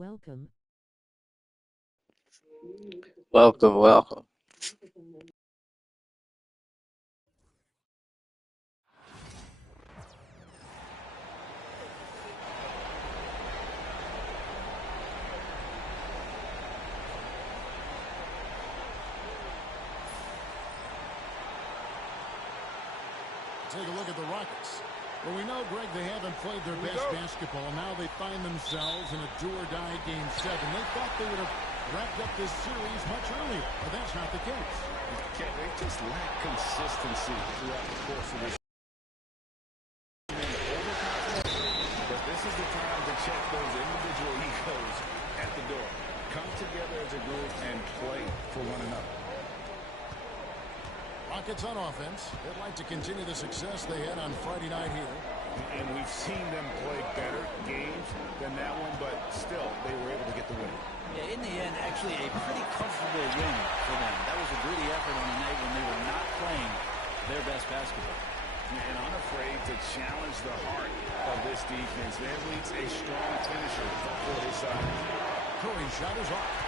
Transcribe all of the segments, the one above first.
Welcome. Welcome, welcome. Take a look at the Rockets. Well, we know, Greg, they haven't played their best basketball. Now they find themselves in a do-or-die Game 7. They thought they would have wrapped up this series much earlier, but that's not the case. Okay, they just lack consistency throughout the course of this. But this is the time to check those individual egos at the door. Come together as a group and play for one another. Rockets on offense. They'd like to continue the success they had on Friday night here. And we've seen them play better games than that one, but still, they were able to get the win. Yeah, in the end, actually a pretty comfortable win for them. That was a gritty effort on a night when they were not playing their best basketball. And unafraid to challenge the heart of this defense. Van Vliet's a strong finisher for his side. Curry shot is off.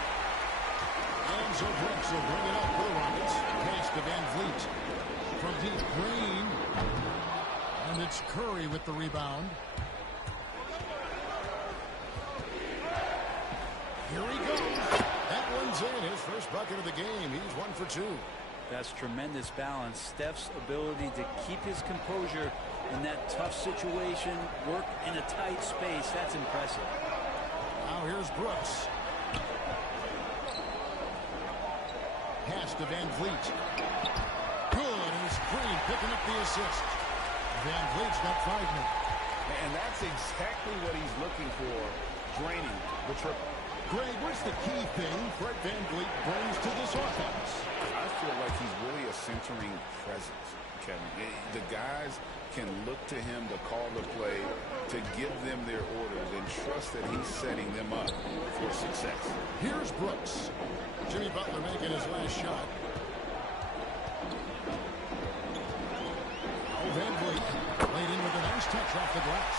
And so Brooks will bring it up for the Rockets. Pass to Van Vliet. From deep, Green. And it's Curry with the rebound. Here he goes. That one's in. His first bucket of the game. He's 1 for 2. That's tremendous balance. Steph's ability to keep his composure in that tough situation, work in a tight space, that's impressive. Now here's Brooks. Pass to Van Vliet. Good. He's Green picking up the assist. Van Vliet's got 5 now. And that's exactly what he's looking for, draining the triple. Greg, what's the key thing Fred Van Vliet brings to this offense? I feel like he's really a centering presence, Kevin. The guys can look to him to call the play, to give them their orders, and trust that he's setting them up for success. Here's Brooks. Jimmy Butler making his last shot. Oh, Van Vliet laid in with a nice touch off the glass.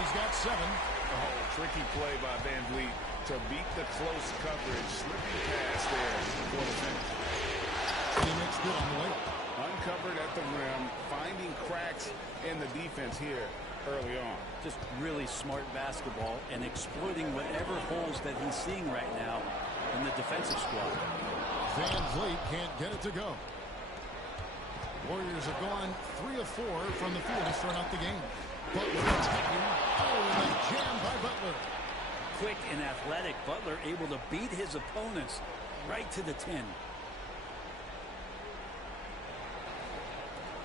He's got 7. Oh, tricky play by Van Vliet to beat the close coverage. Slipping pass there for the finish. He makes good on the way. Uncovered at the rim, finding cracks in the defense here early on. Just really smart basketball and exploiting whatever holes that he's seeing right now in the defensive squad. Van Vliet can't get it to go. Warriors have gone 3 of 4 from the field to start out the game. Butler attacking. Oh, and a jam by Butler. Quick and athletic, Butler able to beat his opponents right to the 10.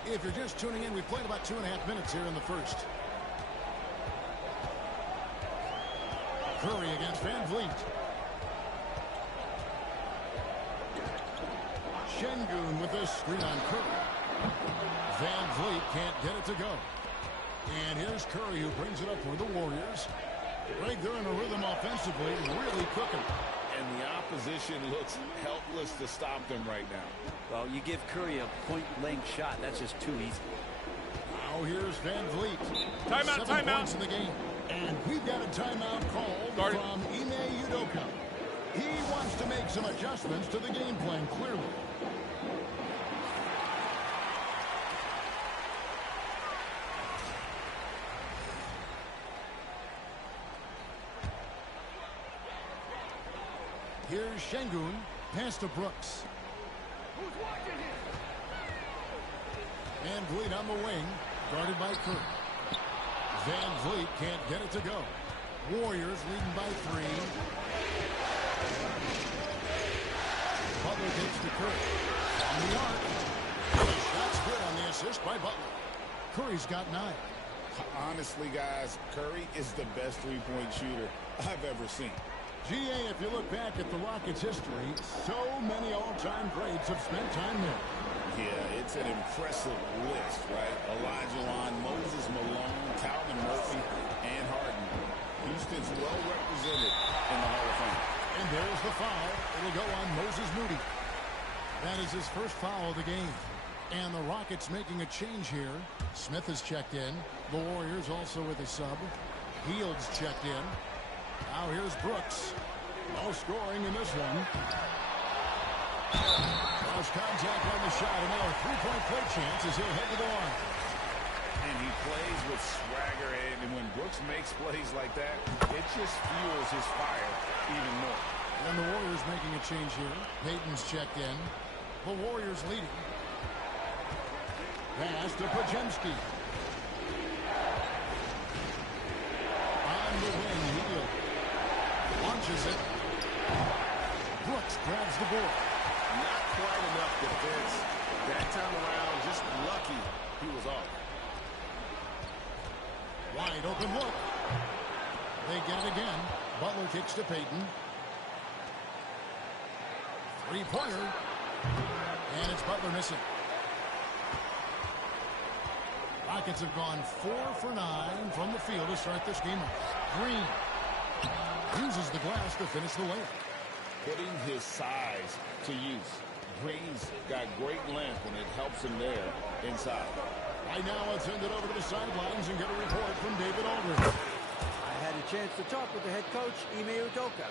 If you're just tuning in, we played about 2.5 minutes here in the first. Curry against Van Vliet. Şengün with a screen on Curry. Van Vliet can't get it to go. And here's Curry who brings it up for the Warriors. Right, they're in a rhythm offensively, really cooking. And the opposition looks helpless to stop them right now. Well, you give Curry a point-blank shot. That's just too easy. Now here's Van Vliet. Timeout, 7 timeout. points in the game. And we've got a timeout called from Ime Udoka. He wants to make some adjustments to the game plan, clearly. Here's Şengün. Pass to Brooks. Van Vliet on the wing. Guarded by Curry. Van Vliet can't get it to go. Warriors leading by 3. Butler gets to Curry. On the arc. The shot's good on the assist by Butler. Curry's got 9. Honestly, guys, Curry is the best three-point shooter I've ever seen. GA, if you look back at the Rockets' history, so many all-time greats have spent time there. Yeah, it's an impressive list, right? Elijah Wan, Moses Malone, Calvin Murphy, and Harden. Houston's well represented in the Hall of Fame. And there's the foul. It'll go on Moses Moody. That is his first foul of the game. And the Rockets making a change here. Smith has checked in. The Warriors also with a sub. Fields checked in. Now here's Brooks. No scoring in this one. Cross contact on the shot, and now a three-point play chance as he'll head to the line. And he plays with swagger, and when Brooks makes plays like that, it just fuels his fire even more. And the Warriors making a change here. Payton's checked in. The Warriors leading. Pass to Pajemski. On the wing, Hill launches it. Brooks grabs the board. Not quite enough defense. That time around, just lucky he was off. Wide open look. They get it again. Butler kicks to Payton. Three-pointer. And it's Butler missing. Rockets have gone 4 for 9 from the field to start this game off. Green uses the glass to finish the layup. Putting his size to use. Green's got great length, and it helps him there inside. Right now, let's send it over to the sidelines and get a report from David Aldridge. I had a chance to talk with the head coach, Ime Udoka.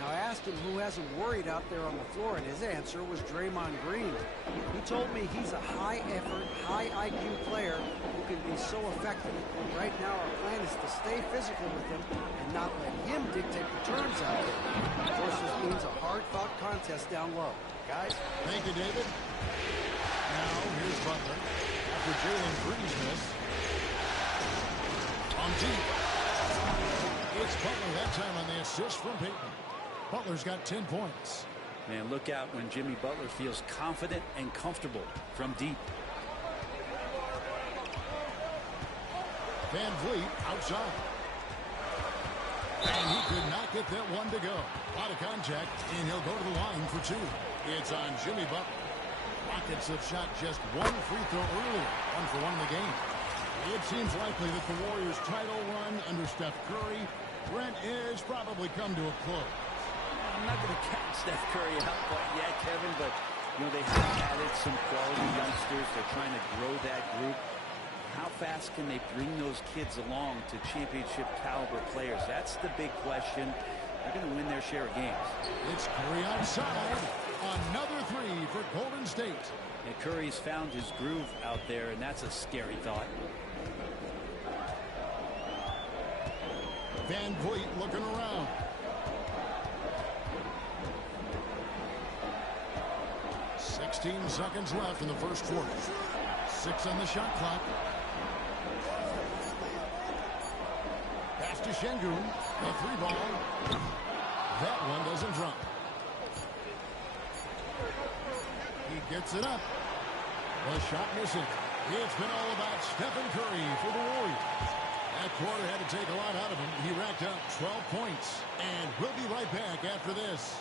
Now, I asked him who hasn't worried out there on the floor, and his answer was Draymond Green. He told me he's a high-effort, high-IQ player who can be so effective. Right now, our plan is to stay physical with him and not let him dictate the terms out there. Of course, this means a hard-fought contest down low. Guys? Thank you, David. Now, here's Butler. After Jalen Green's miss. On deep. It's Butler that time on the assist from Payton. Butler's got 10 points. Man, look out when Jimmy Butler feels confident and comfortable from deep. Van Vliet outside. And he could not get that one to go. Out of contact, and he'll go to the line for 2. It's on Jimmy Butler. Rockets have shot just 1 free throw earlier. 1 for 1 in the game. It seems likely that the Warriors' title run under Steph Curry, Brent, is probably come to a close. I'm not going to count Steph Curry out quite yet, Kevin, but you know they have added some quality youngsters. They're trying to grow that group. How fast can they bring those kids along to championship caliber players? That's the big question. They're going to win their share of games. It's Curry outside. Another 3 for Golden State. And Curry's found his groove out there, and that's a scary thought. Van Vliet looking around. Seconds left in the first quarter. 6 on the shot clock. Pass to Şengün. A 3 ball. That one doesn't drop. He gets it up. The shot missing. It's been all about Stephen Curry for the Warriors. That quarter had to take a lot out of him. He racked up 12 points. And we'll be right back after this.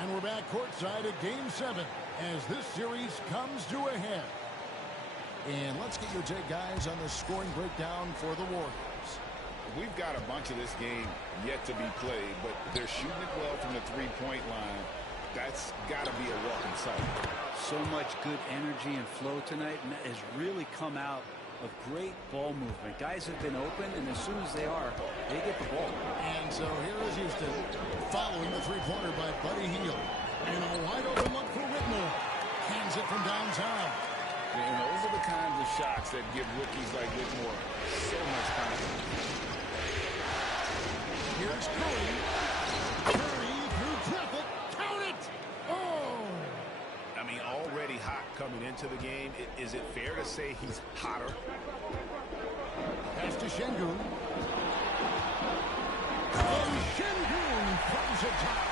And we're back courtside at Game 7 as this series comes to a head. And let's get your take, guys, on the scoring breakdown for the Warriors. We've got a bunch of this game yet to be played, but they're shooting it well from the three-point line. That's got to be a welcome sight. So much good energy and flow tonight, and that has really come out of great ball movement. Guys have been open, and as soon as they are, they get the ball. And so here is Houston following the three-pointer by Buddy Hield. And a wide-open look for Whitmore. Hands it from downtown. And those are the kinds of shots that give rookies like Whitmore so much confidence. Here's Curry. Curry through traffic. Count it! Oh! I mean, already hot coming into the game. Is it fair to say he's hotter? Pass to Şengün. And Şengün throws it down.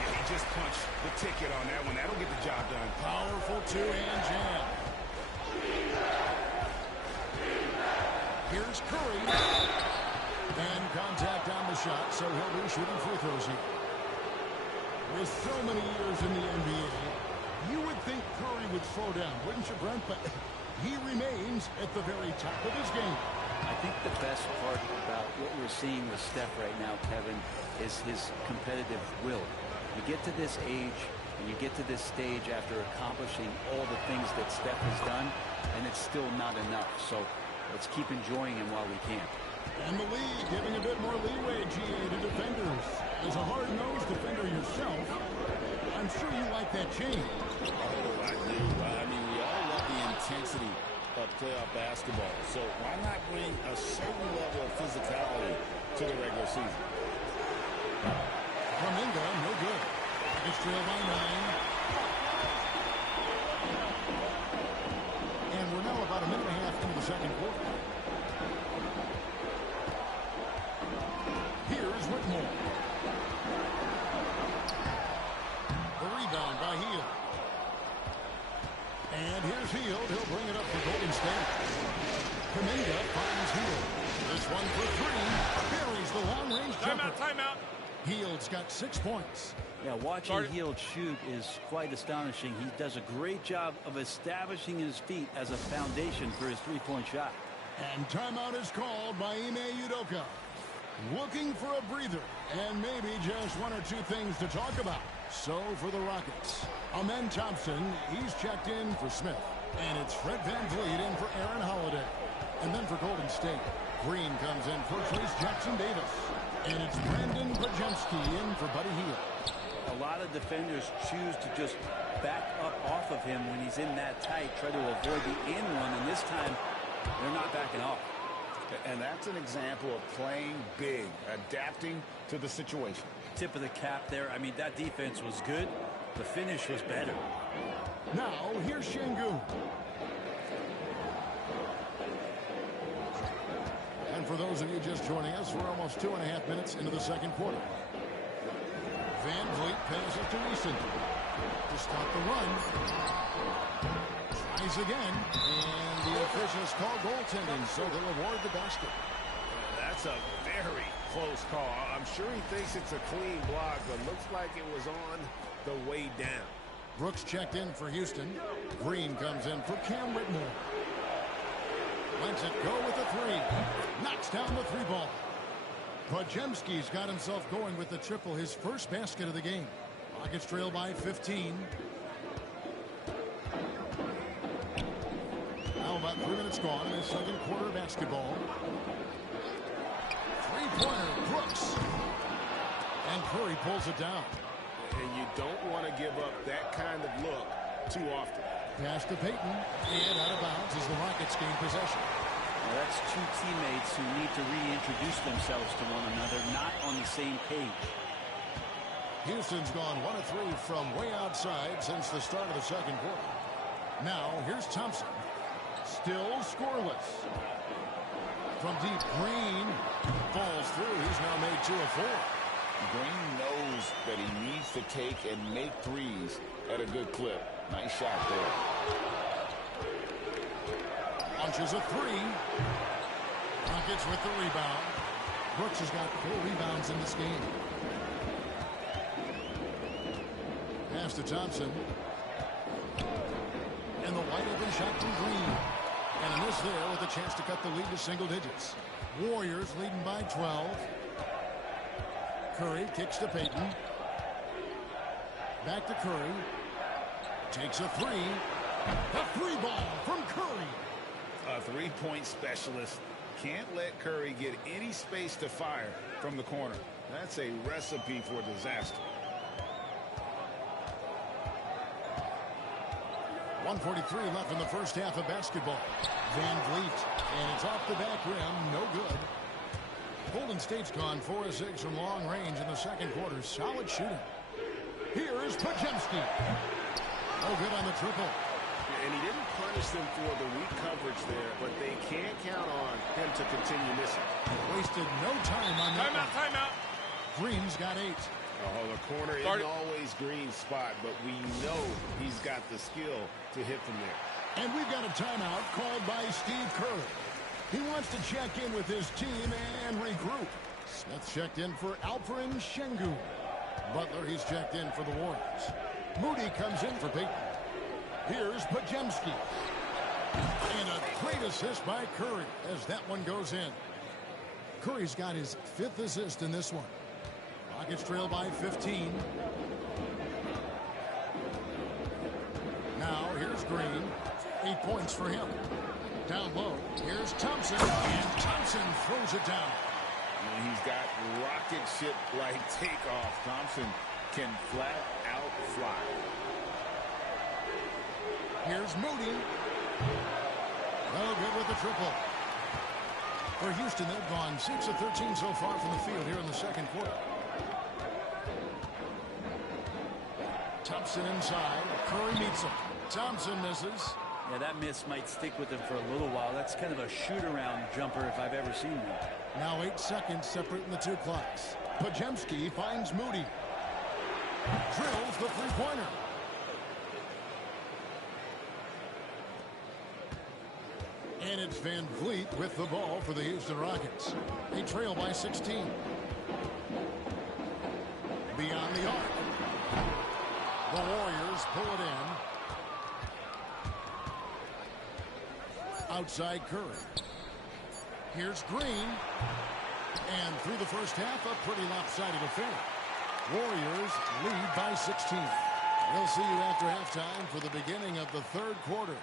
Yeah, he just punched the ticket on that one. That'll get the job done. Powerful two-hand jam. Here's Curry. And contact on the shot, so he'll be shooting free throws here. With so many years in the NBA, you would think Curry would slow down, wouldn't you, Brent? But He remains at the very top of his game. I think the best part about what we're seeing with Steph right now, Kevin, is his competitive will. You get to this age and you get to this stage after accomplishing all the things that Steph has done, and it's still not enough. So let's keep enjoying him while we can. And the league giving a bit more leeway, GA, to defenders. As a hard-nosed defender yourself, I'm sure you like that change. Oh, I do. I mean, we all love the intensity of playoff basketball. So why not bring a certain level of physicality to the regular season? Kuminga, no good. Rockets trail by 9. And we're now about a minute and a half into the second quarter. Here's Whitmore. The rebound by Hield. And here's Hield. He'll bring it up for Golden State. Kuminga finds Hield. This one for 3. Buries the long-range jumper. Timeout. Hield's got 6 points. Yeah, watching Hield shoot is quite astonishing. He does a great job of establishing his feet as a foundation for his three-point shot. And timeout is called by Ime Udoka. Looking for a breather and maybe just 1 or 2 things to talk about. So for the Rockets, Amen Thompson, he's checked in for Smith. And it's Fred VanVleet in for Aaron Holiday. And then for Golden State, Green comes in for Trace Jackson-Davis. And it's Brandon Podziemski in for Buddy Hield. A lot of defenders choose to just back up off of him when he's in that tight, try to avoid the in one, and this time they're not backing off. And that's an example of playing big, adapting to the situation. Tip of the cap there. I mean, that defense was good. The finish was better. Now, here's Şengün. And for those of you just joining us, we're almost 2.5 minutes into the second quarter. VanVleet passes to Eason to stop the run. Tries again, and the officials call goaltending, so they'll award the basket. That's a very close call. I'm sure he thinks it's a clean block, but looks like it was on the way down. Brooks checked in for Houston. Green comes in for Cam Whitmore. Lets it go with the 3. Knocks down the 3-ball. Podziemski's got himself going with the triple, his first basket of the game. Rockets trail by 15. Now about 3 minutes gone in the second quarter of basketball. 3-pointer, Brooks. And Curry pulls it down. And you don't want to give up that kind of look too often. Pass to Payton, and out of bounds as the Rockets gain possession. Well, that's 2 teammates who need to reintroduce themselves to one another, not on the same page. Houston's gone 1 of 3 from way outside since the start of the second quarter. Now, here's Thompson. Still scoreless. From deep, Green falls through. He's now made 2 of 4. Green knows that he needs to take and make threes at a good clip. Nice shot there. Launches a 3. Rockets with the rebound. Brooks has got 4 rebounds in this game. Pass to Thompson. And the wide open shot from Green. And a miss there with a chance to cut the lead to single digits. Warriors leading by 12. Curry kicks to Payton. Back to Curry. Takes a 3. A 3-ball from Curry. A 3-point specialist can't let Curry get any space to fire from the corner. That's a recipe for disaster. 1:43 left in the first half of basketball. VanVleet, and it's off the back rim, no good. Golden State's gone 4 of 6 from long range in the second quarter. Solid shooting. Here is Podziemski. No good on the triple. And he didn't punish them for the weak coverage there, but they can't count on him to continue missing. Wasted no time on that one. Timeout. Green's got 8. Oh, the corner isn't always Green's spot, but we know he's got the skill to hit from there. And we've got a timeout called by Steve Kerr. He wants to check in with his team and regroup. Smith checked in for Alperen Şengün. Butler, he's checked in for the Warriors. Moody comes in for Payton. Here's Podziemski. And a great assist by Curry as that one goes in. Curry's got his 5th assist in this one. Rockets trail by 15. Now here's Green. 8 points for him. Down low, here's Thompson, and Thompson throws it down. And he's got rocket ship-like takeoff. Thompson can flat out fly. Here's Moody. No good with the triple. For Houston, they've gone 6 of 13 so far from the field here in the second quarter. Thompson inside. Curry meets him. Thompson misses. Yeah, that miss might stick with him for a little while. That's kind of a shoot-around jumper if I've ever seen one. Now 8 seconds separating the two clocks. Pajemski finds Moody. Drills the three-pointer. And it's Van Vliet with the ball for the Houston Rockets. They trail by 16. Beyond the arc. The Warriors pull it in. Outside Curry. Here's Green. And through the first half, a pretty lopsided affair. Warriors lead by 16. We'll see you after halftime for the beginning of the third quarter.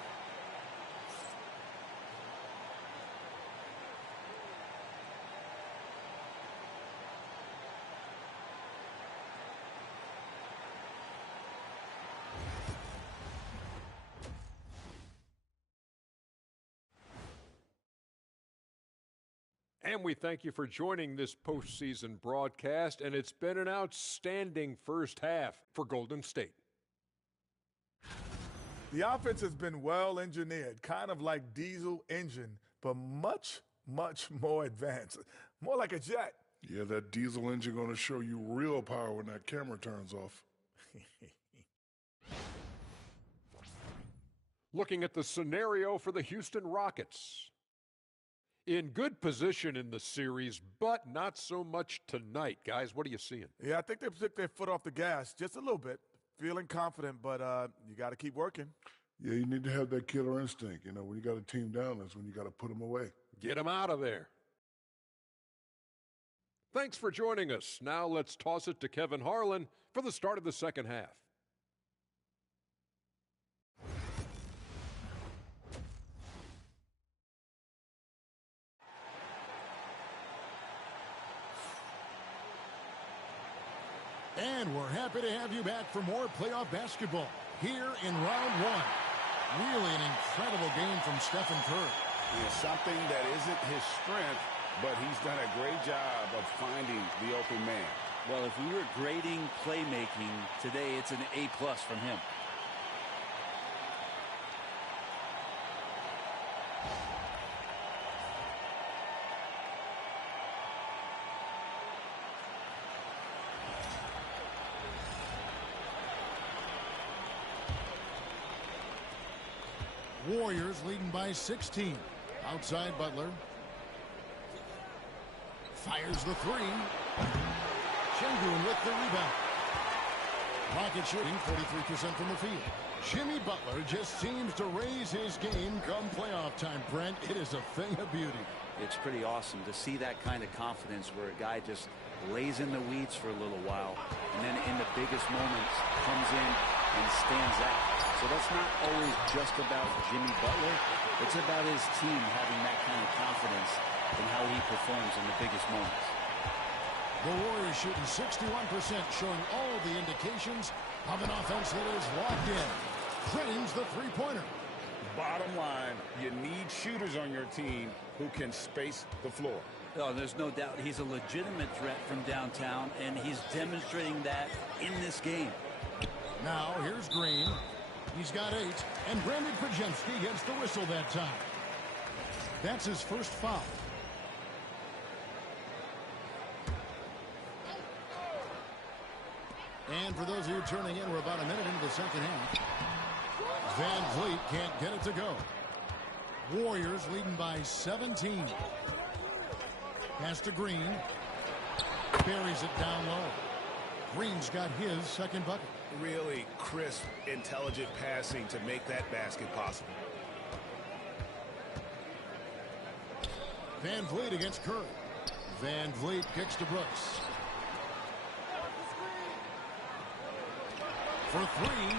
And we thank you for joining this postseason broadcast, and it's been an outstanding first half for Golden State. The offense has been well engineered, kind of like diesel engine, but much, much more advanced, more like a jet. Yeah, that diesel engine going to show you real power when that camera turns off. Looking at the scenario for the Houston Rockets. In good position in the series, but not so much tonight. Guys, what are you seeing? Yeah, I think they've took their foot off the gas just a little bit. Feeling confident, but you got to keep working. Yeah, you need to have that killer instinct. You know, when you got a team down, that's when you got to put them away. Get them out of there. Thanks for joining us. Now let's toss it to Kevin Harlan for the start of the second half. And we're happy to have you back for more playoff basketball here in round one. Really an incredible game from Stephen Curry. Yeah, something that isn't his strength, but he's done a great job of finding the open man. Well, if we were grading playmaking today, it's an A+ from him. Warriors leading by 16. Outside Butler. Fires the three. Cancun with the rebound. Rocket shooting 43% from the field. Jimmy Butler just seems to raise his game come playoff time, Brent. It is a thing of beauty. It's pretty awesome to see that kind of confidence where a guy just lays in the weeds for a little while and then in the biggest moments comes in and stands out. So that's not always just about Jimmy Butler. It's about his team having that kind of confidence in how he performs in the biggest moments. The Warriors shooting 61%, showing all the indications of an offense that is locked in. Drains the three-pointer. Bottom line, you need shooters on your team who can space the floor. Oh, there's no doubt he's a legitimate threat from downtown, and he's demonstrating that in this game. Now, here's Green. He's got 8, and Brandon Pajemski gets the whistle that time. That's his first foul. And for those of you turning in, we're about a minute into the second half. Van Vliet can't get it to go. Warriors leading by 17. Pass to Green. Buries it down low. Green's got his second bucket. Really crisp, intelligent passing to make that basket possible. Van Vliet against Curry. Van Vliet kicks to Brooks. For three.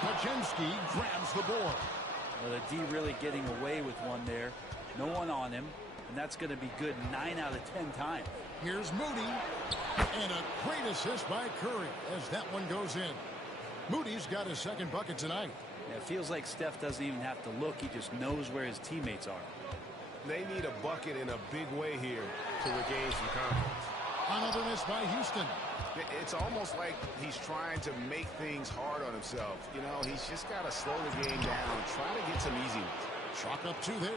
Pajemski grabs the board. Well, the D really getting away with one there. No one on him, and that's going to be good 9 out of 10 times. Here's Moody, and a great assist by Curry as that one goes in. Moody's got his second bucket tonight. Yeah, it feels like Steph doesn't even have to look. He just knows where his teammates are. They need a bucket in a big way here to regain some confidence. Another miss by Houston. It's almost like he's trying to make things hard on himself. You know, he's just got to slow the game down, try to get some easy ones. Chalk up 2 there.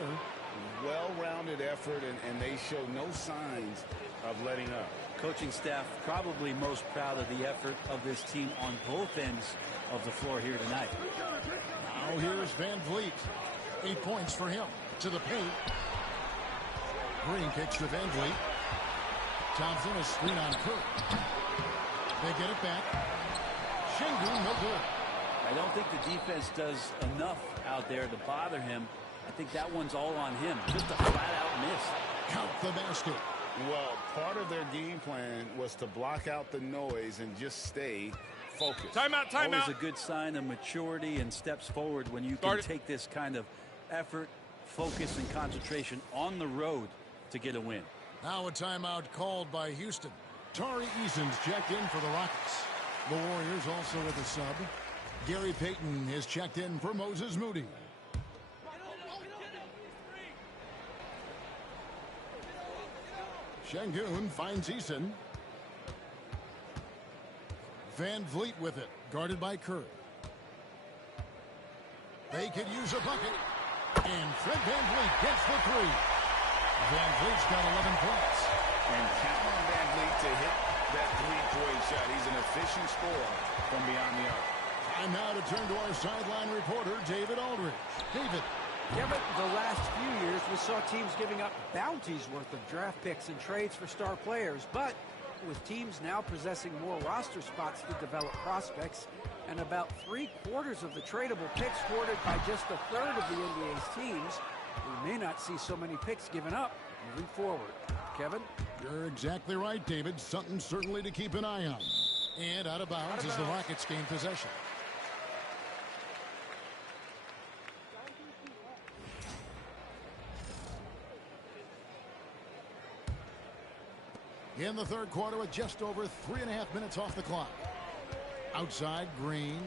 Well-rounded effort, and they show no signs of letting up. Coaching staff probably most proud of the effort of this team on both ends of the floor here tonight. Now here's Van Vliet. 8 points for him. To the paint. Green kicks to Van Vliet. Thompson a screen on Curry. They get it back. Şengün, no good. I don't think the defense does enough out there to bother him. I think that one's all on him. Just a flat-out miss. Count the basket. Well, part of their game plan was to block out the noise and just stay focused. Timeout. Always a good sign of maturity and steps forward when you can take this kind of effort, focus, and concentration on the road to get a win. Now a timeout called by Houston. Tari Eason's checked in for the Rockets. The Warriors also with a sub. Gary Payton is checked in for Moses Moody. Şengün finds Eason. Van Vliet with it, guarded by Curry. They could use a bucket. And Fred Van Vliet gets the three. Van Vliet's got 11 points. And count on Van Vliet to hit that three-point shot. He's an efficient scorer from beyond the arc. And now to turn to our sideline reporter, David Aldridge. David. Yeah, but the last few years we saw teams giving up bounties worth of draft picks and trades for star players. But with teams now possessing more roster spots to develop prospects and about 3/4 of the tradable picks hoarded by just a third of the NBA's teams, we may not see so many picks given up moving forward. Kevin? You're exactly right, David. Something certainly to keep an eye on. And out of bounds as the Rockets gain possession. In the third quarter with just over 3.5 minutes off the clock. Outside, Green.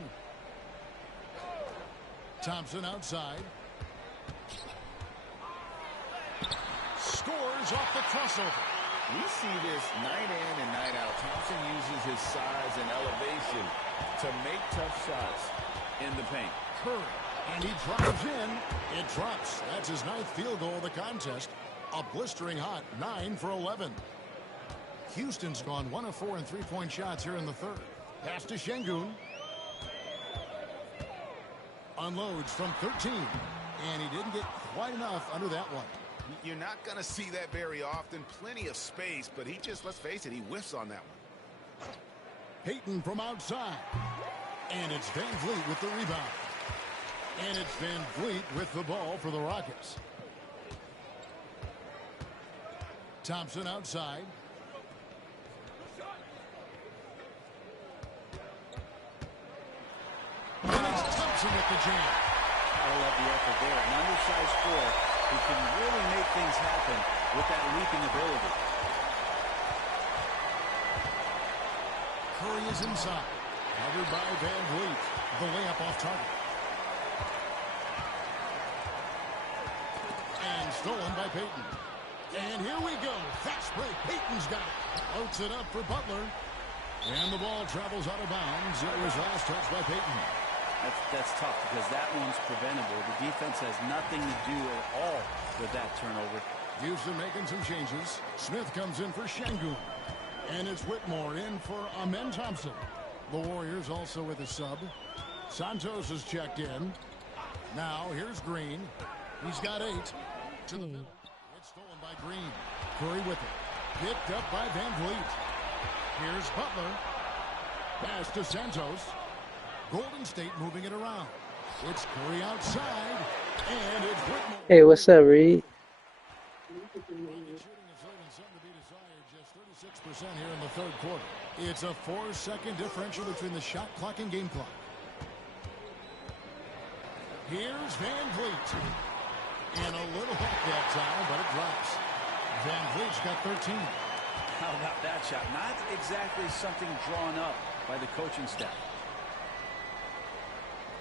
Thompson outside. Scores off the crossover. We see this night in and night out. Thompson uses his size and elevation to make tough shots in the paint. Curry, and he drives in. It drops. That's his 9th field goal of the contest. A blistering hot 9 for 11. Houston's gone 1 of 4 in three-point shots here in the third. Pass to Şengün. Unloads from 13. And he didn't get quite enough under that one. You're not going to see that very often. Plenty of space, but he just, let's face it, he whiffs on that one. Payton from outside. And it's Van Vliet with the rebound. And it's Van Vliet with the ball for the Rockets. Thompson outside. And it's Thompson with the jam. I love the effort there. An undersized scorer who can really make things happen with that leaping ability. Curry is inside. Covered by Van Vliet. The layup off target. And stolen by Payton. And here we go. Fast break. Payton's got it. Floats it up for Butler. And the ball travels out of bounds. It was last touched by Payton. That's tough because that one's preventable. The defense has nothing to do at all with that turnover. Houston making some changes. Smith comes in for Şengün. And it's Whitmore in for Amen Thompson. The Warriors also with a sub. Santos is checked in. Now here's Green. He's got 8. To the middle. It's stolen by Green. Curry with it. Picked up by Van Vliet. Here's Butler. Pass to Santos. Golden State moving it around. It's Curry outside. And it's Whitmore. Hey, what's up, Reed? third quarter. It's a 4-second differential between the shot clock and game clock. Here's Van Vliet. And a little hook that time, but it drops. Van Vliet's got 13. How about that shot? Not exactly something drawn up by the coaching staff.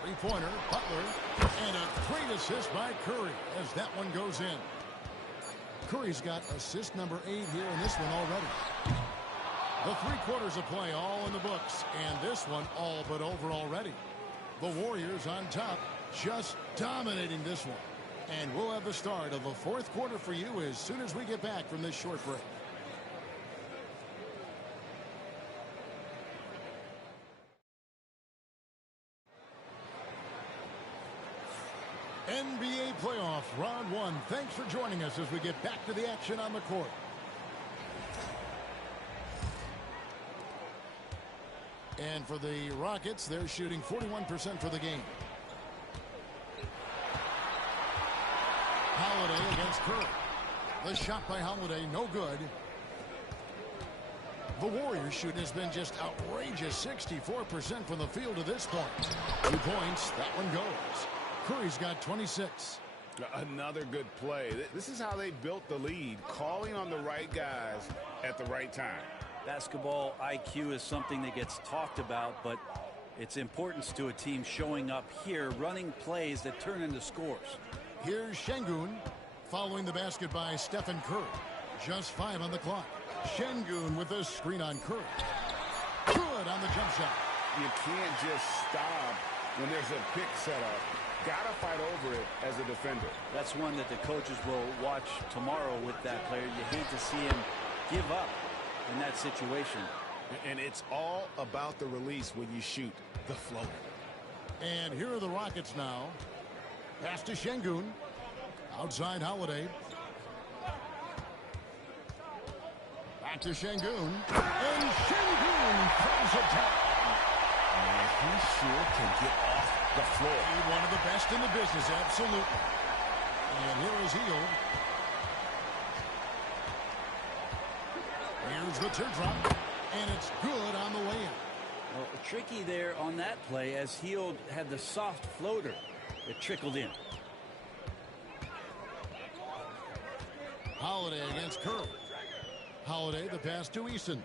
Three-pointer, Butler, and a great assist by Curry as that one goes in. Curry's got assist number 8 here in this one already. The 3 quarters of play all in the books, and this one all but over already. The Warriors on top, just dominating this one. And we'll have the start of the fourth quarter for you as soon as we get back from this short break. NBA playoff round 1. Thanks for joining us as we get back to the action on the court. And for the Rockets, they're shooting 41% for the game. Holiday against Curry. The shot by Holiday, no good. The Warriors shooting has been just outrageous, 64% from the field to this point. 2 points, that one goes. Curry's got 26. Another good play. This is how they built the lead, calling on the right guys at the right time. Basketball IQ is something that gets talked about, but its importance to a team showing up here, running plays that turn into scores. Here's Şengün following the basket by Stephen Curry. Just 5 on the clock. Şengün with a screen on Curry. Good on the jump shot. You can't just stop when there's a pick set up. Got to fight over it as a defender. That's one that the coaches will watch tomorrow with that player. You hate to see him give up in that situation. And it's all about the release when you shoot the floater. And here are the Rockets now. Pass to Şengün. Outside Holiday. Back to Şengün. And Şengün throws it down. And he sure can get off the floor. One of the best in the business, absolutely. And here is Hield. Here's the teardrop. And it's good on the way in. Well, tricky there on that play as Hield had the soft floater. It trickled in. Holiday against Curry. Holiday, the pass to Eason.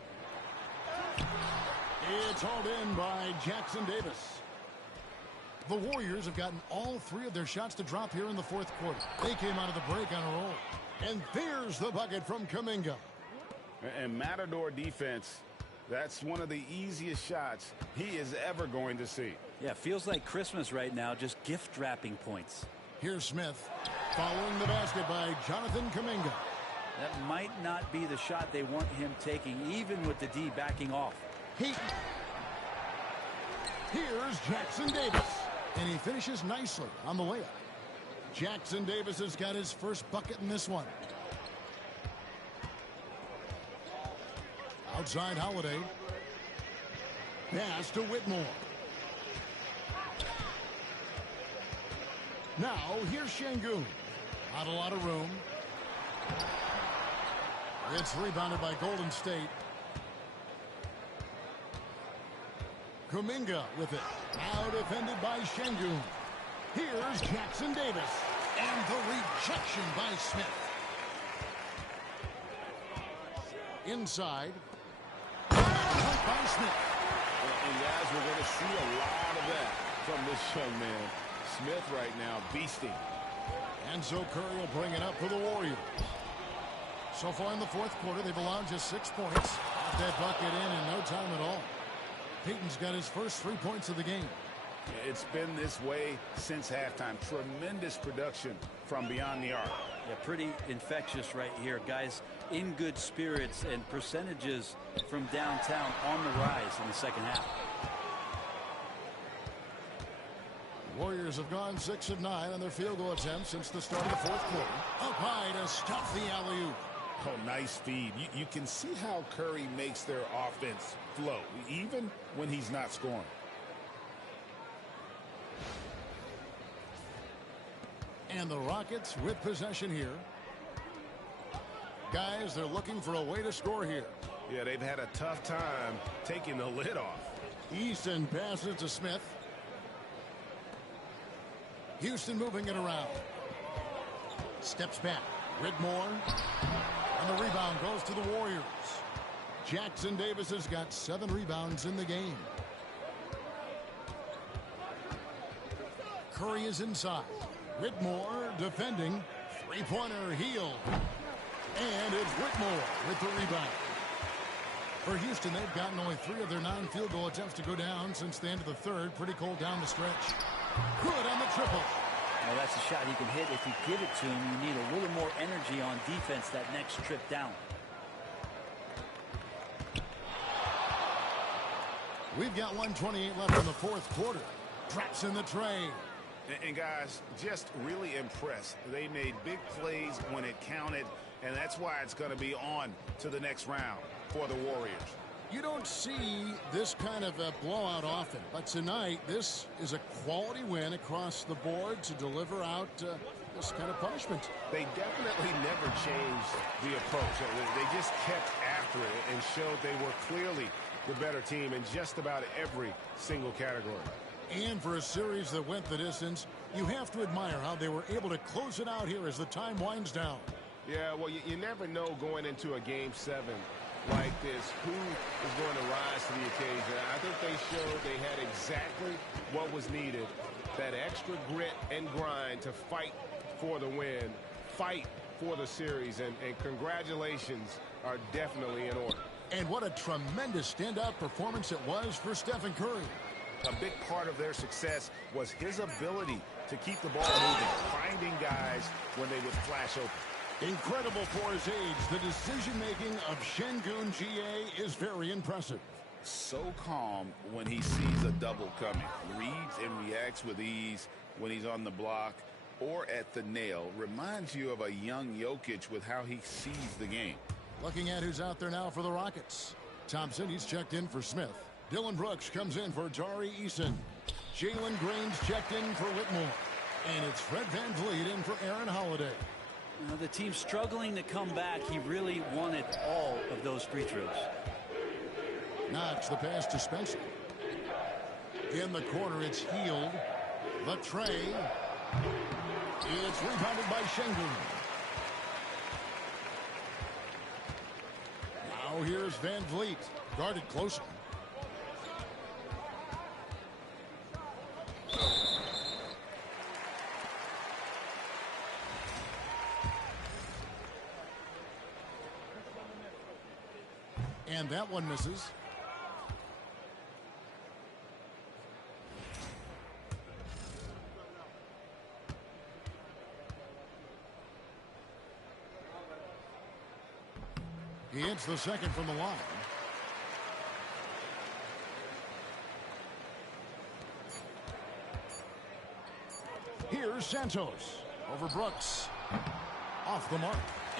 It's hauled in by Jackson Davis. The Warriors have gotten all 3 of their shots to drop here in the fourth quarter. They came out of the break on a roll. And there's the bucket from Kuminga. And Matador defense, that's one of the easiest shots he is ever going to see. Yeah, feels like Christmas right now, just gift wrapping points. Here's Smith following the basket by Jonathan Kuminga. That might not be the shot they want him taking, even with the D backing off. Here's Jackson Davis. And he finishes nicely on the layup. Jackson Davis has got his first bucket in this one. Outside Holiday. Pass to Whitmore. Now here's Şengün. Not a lot of room. It's rebounded by Golden State. Kuminga with it. Now defended by Şengün. Here's Jackson Davis. And the rejection by Smith. Inside. By Smith. And guys, we're going to see a lot of that from this young man. Smith right now beasting. And so Curry will bring it up for the Warriors. So far in the fourth quarter, they've allowed just 6 points. Got that bucket in no time at all. Payton's got his first 3 points of the game. It's been this way since halftime. Tremendous production from beyond the arc. Yeah, pretty infectious right here. Guys in good spirits and percentages from downtown on the rise in the second half. Warriors have gone 6 of 9 on their field goal attempts since the start of the fourth quarter. Up high to stop the alley-oop. Oh, nice feed. You can see how Curry makes their offense flow, even when he's not scoring. And the Rockets with possession here. Guys, they're looking for a way to score here. Yeah, they've had a tough time taking the lid off. Eason passes to Smith. Houston moving it around. Steps back. Whitmore. And the rebound goes to the Warriors. Jackson Davis has got 7 rebounds in the game. Curry is inside. Whitmore defending. Three-pointer heel. And it's Whitmore with the rebound. For Houston, they've gotten only 3 of their 9 field goal attempts to go down since the end of the third. Pretty cold down the stretch. Good on the triple. Well, that's a shot he can hit. If you give it to him, you need a little more energy on defense that next trip down. We've got 1:28 left in the fourth quarter. Drops in the tray. And guys, just really impressed. They made big plays when it counted, and that's why it's going to be on to the next round for the Warriors. You don't see this kind of a blowout often, but tonight this is a quality win across the board to deliver out this kind of punishment. They definitely never changed the approach. They just kept after it and showed they were clearly the better team in just about every single category. And for a series that went the distance, you have to admire how they were able to close it out here as the time winds down. Yeah, well, you never know going into a Game 7 like this who is going to rise to the occasion. I think they showed they had exactly what was needed, that extra grit and grind to fight for the win, fight for the series, and congratulations are definitely in order. And what a tremendous standout performance it was for Stephen Curry. A big part of their success was his ability to keep the ball moving, finding guys when they would flash open. Incredible for his age. The decision-making of Cancun GA is very impressive. So calm when he sees a double coming. Reads and reacts with ease when he's on the block or at the nail. Reminds you of a young Jokic with how he sees the game. Looking at who's out there now for the Rockets. Thompson, he's checked in for Smith. Dylan Brooks comes in for Tari Eason. Jalen Green's checked in for Whitmore. And it's Fred VanVleet in for Aaron Holiday. Now, the team's struggling to come back. He really wanted all of those free throws. Knox the pass to Spencer. In the corner, it's Healed. The tray. It's rebounded by Şengün. Now here's VanVleet. Guarded closely. And that one misses. He hits the second from the line. Here's Santos over Brooks. Off the mark.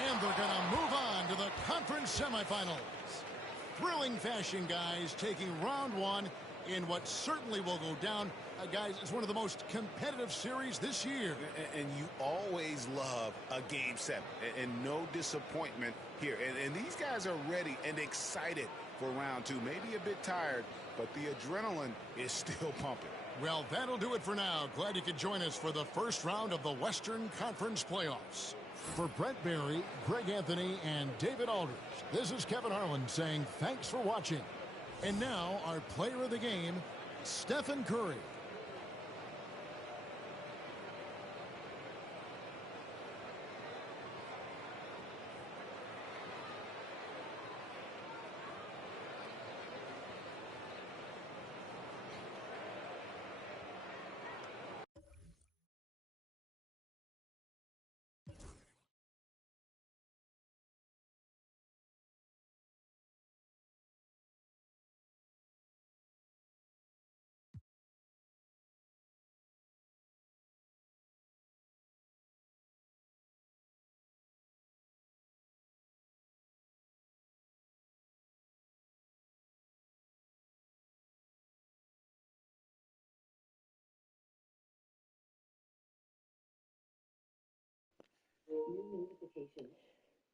And they're going to move on to the conference semifinals. Thrilling fashion, guys, taking round one in what certainly will go down. Guys, it's one of the most competitive series this year. And you always love a Game 7. And no disappointment here. And these guys are ready and excited for round two. Maybe a bit tired, but the adrenaline is still pumping. Well, that'll do it for now. Glad you could join us for the first round of the Western Conference playoffs. For Brent Barry, Greg Anthony, and David Aldridge, this is Kevin Harlan saying thanks for watching. And now, our player of the game, Stephen Curry.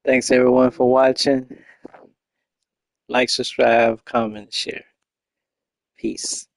Thanks everyone for watching. Like, subscribe, comment, share. Peace.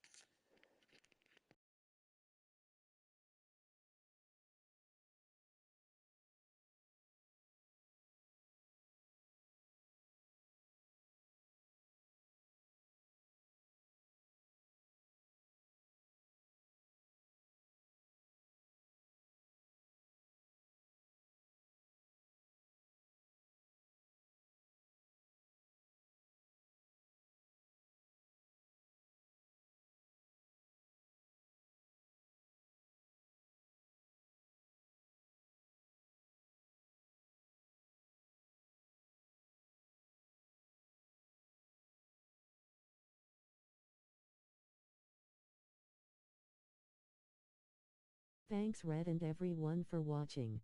Thanks Red and everyone for watching.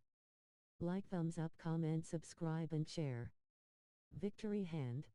Like, thumbs up, comment, subscribe and share. Victory hand.